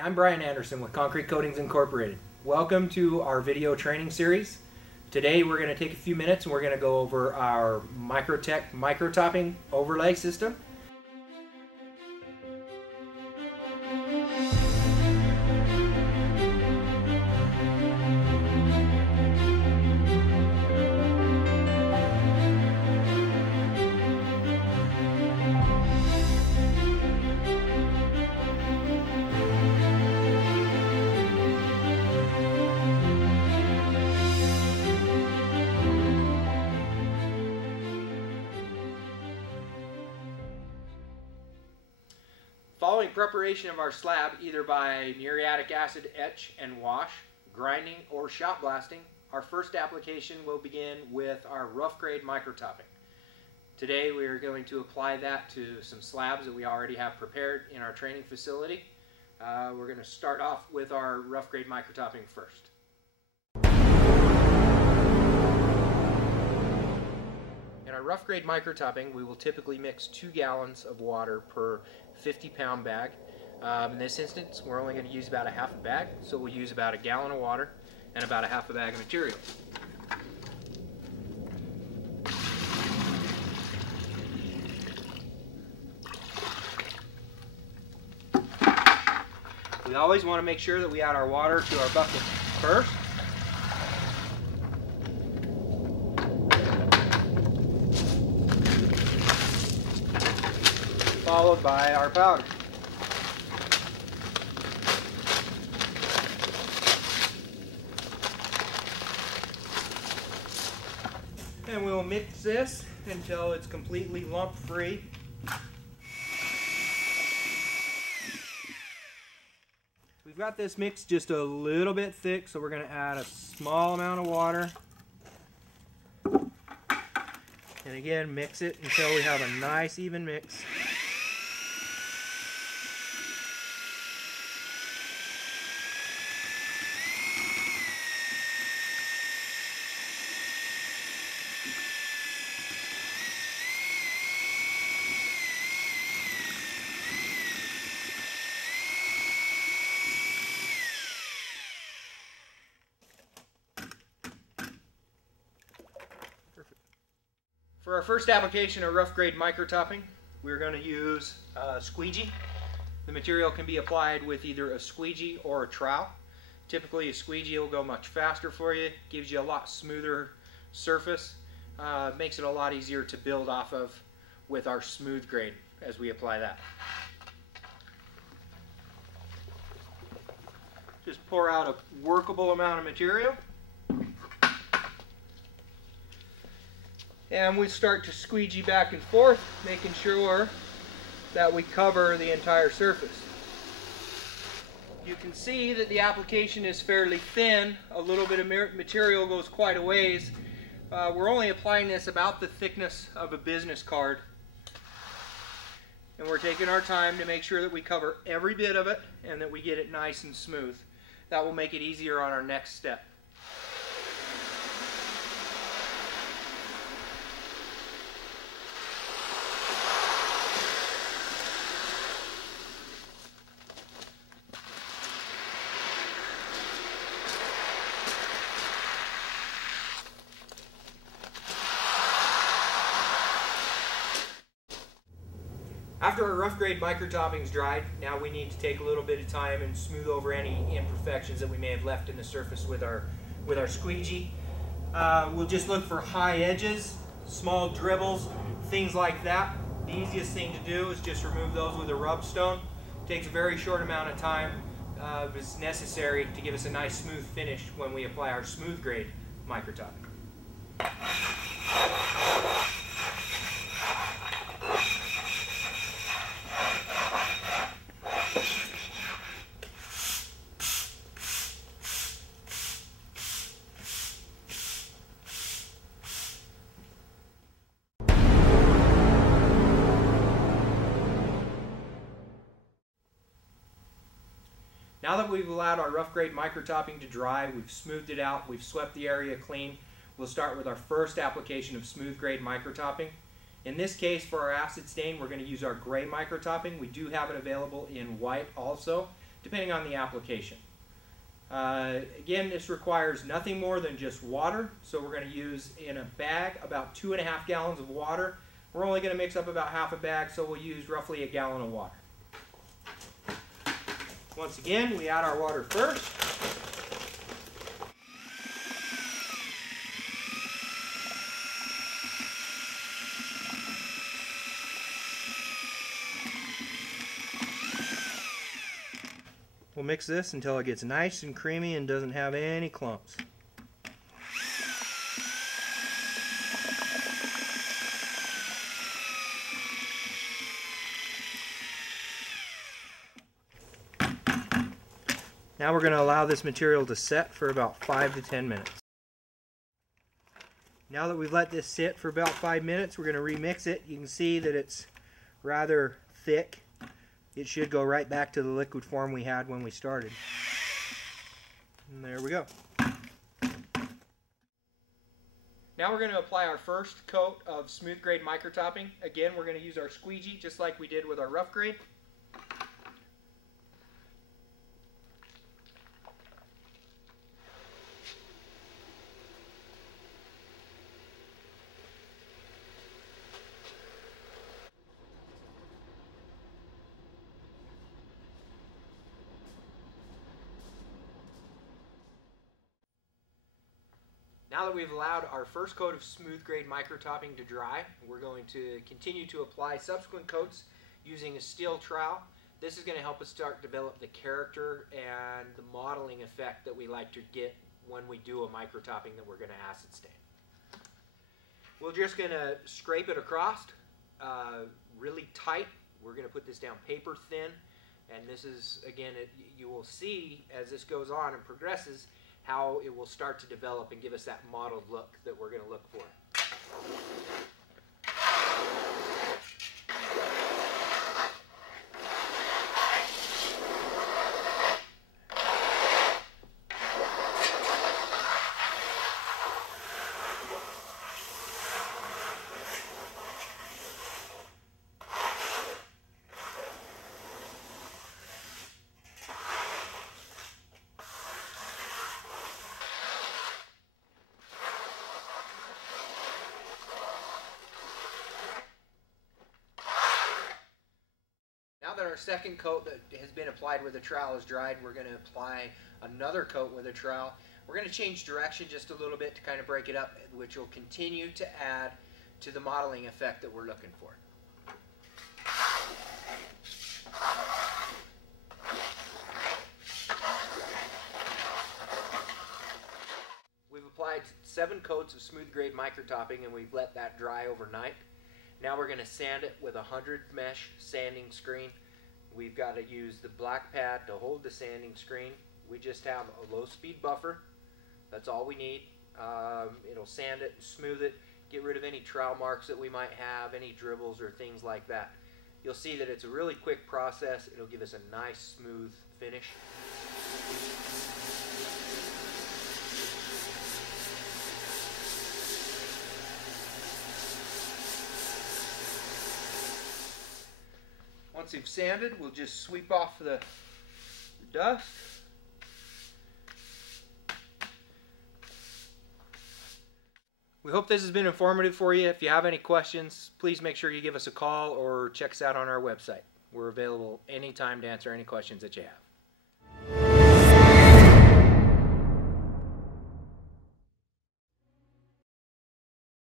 Hi, I'm Brian Anderson with Concrete Coatings Incorporated. Welcome to our video training series. Today we're going to take a few minutes and we're going to go over our Micro-Tek Micro-topping overlay system. Following preparation of our slab, either by muriatic acid etch and wash, grinding, or shot blasting, our first application will begin with our rough grade micro-topping. Today we are going to apply that to some slabs that we already have prepared in our training facility. We're going to start off with our rough grade micro-topping first. In our rough grade micro-topping, we will typically mix 2 gallons of water per 50-pound bag. In this instance, we're only going to use about a half a bag, so we'll use about a gallon of water and about a half a bag of material. We always want to make sure that we add our water to our bucket first. Followed by our powder. And we'll mix this until it's completely lump free. We've got this mixed just a little bit thick, so we're going to add a small amount of water. And again, mix it until we have a nice even mix. For our first application of rough grade micro-topping, we're going to use a squeegee. The material can be applied with either a squeegee or a trowel. Typically a squeegee will go much faster for you, gives you a lot smoother surface, makes it a lot easier to build off of with our smooth grade as we apply that. Just pour out a workable amount of material. And we start to squeegee back and forth, making sure that we cover the entire surface. You can see that the application is fairly thin. A little bit of material goes quite a ways. We're only applying this about the thickness of a business card. And we're taking our time to make sure that we cover every bit of it and that we get it nice and smooth. That will make it easier on our next step. After our rough grade micro-toppings dried, now we need to take a little bit of time and smooth over any imperfections that we may have left in the surface with our squeegee. We'll just look for high edges, small dribbles, things like that. The easiest thing to do is just remove those with a rub stone. It takes a very short amount of time, but it's necessary to give us a nice smooth finish when we apply our smooth grade micro-topping. Now that we've allowed our rough grade micro-topping to dry, we've smoothed it out, we've swept the area clean, we'll start with our first application of smooth grade micro-topping. In this case, for our acid stain, we're going to use our gray micro-topping. We do have it available in white also. depending on the application. Again, this requires nothing more than just water, so we're going to use in a bag about 2.5 gallons of water. We're only going to mix up about half a bag, so we'll use roughly 1 gallon of water. Once again, we add our water first. We'll mix this until it gets nice and creamy and doesn't have any clumps. Now we're going to allow this material to set for about 5 to 10 minutes. Now that we've let this sit for about 5 minutes, we're going to remix it. You can see that it's rather thick. It should go right back to the liquid form we had when we started. And there we go. Now we're going to apply our first coat of smooth grade micro-topping. Again, we're going to use our squeegee just like we did with our rough grade. Now that we've allowed our first coat of smooth grade micro-topping to dry, we're going to continue to apply subsequent coats using a steel trowel. This is going to help us start to develop the character and the modeling effect that we like to get when we do a micro-topping that we're going to acid stain. We're just going to scrape it across really tight. We're going to put this down paper thin, and this is, again, you will see as this goes on and progresses how it will start to develop and give us that modeled look that we're going to look for. Now that our second coat that has been applied with a trowel is dried, we're going to apply another coat with a trowel. We're going to change direction just a little bit to kind of break it up, which will continue to add to the modeling effect that we're looking for. We've applied 7 coats of smooth grade micro-topping and we've let that dry overnight. Now we're going to sand it with a 100 mesh sanding screen. We've got to use the black pad to hold the sanding screen. We just have a low speed buffer. That's all we need. It'll sand it and smooth it, get rid of any trowel marks that we might have, any dribbles or things like that. You'll see that it's a really quick process. It'll give us a nice smooth finish. Once you've sanded, we'll just sweep off the dust. We hope this has been informative for you. If you have any questions, please make sure you give us a call or check us out on our website. We're available anytime to answer any questions that you have.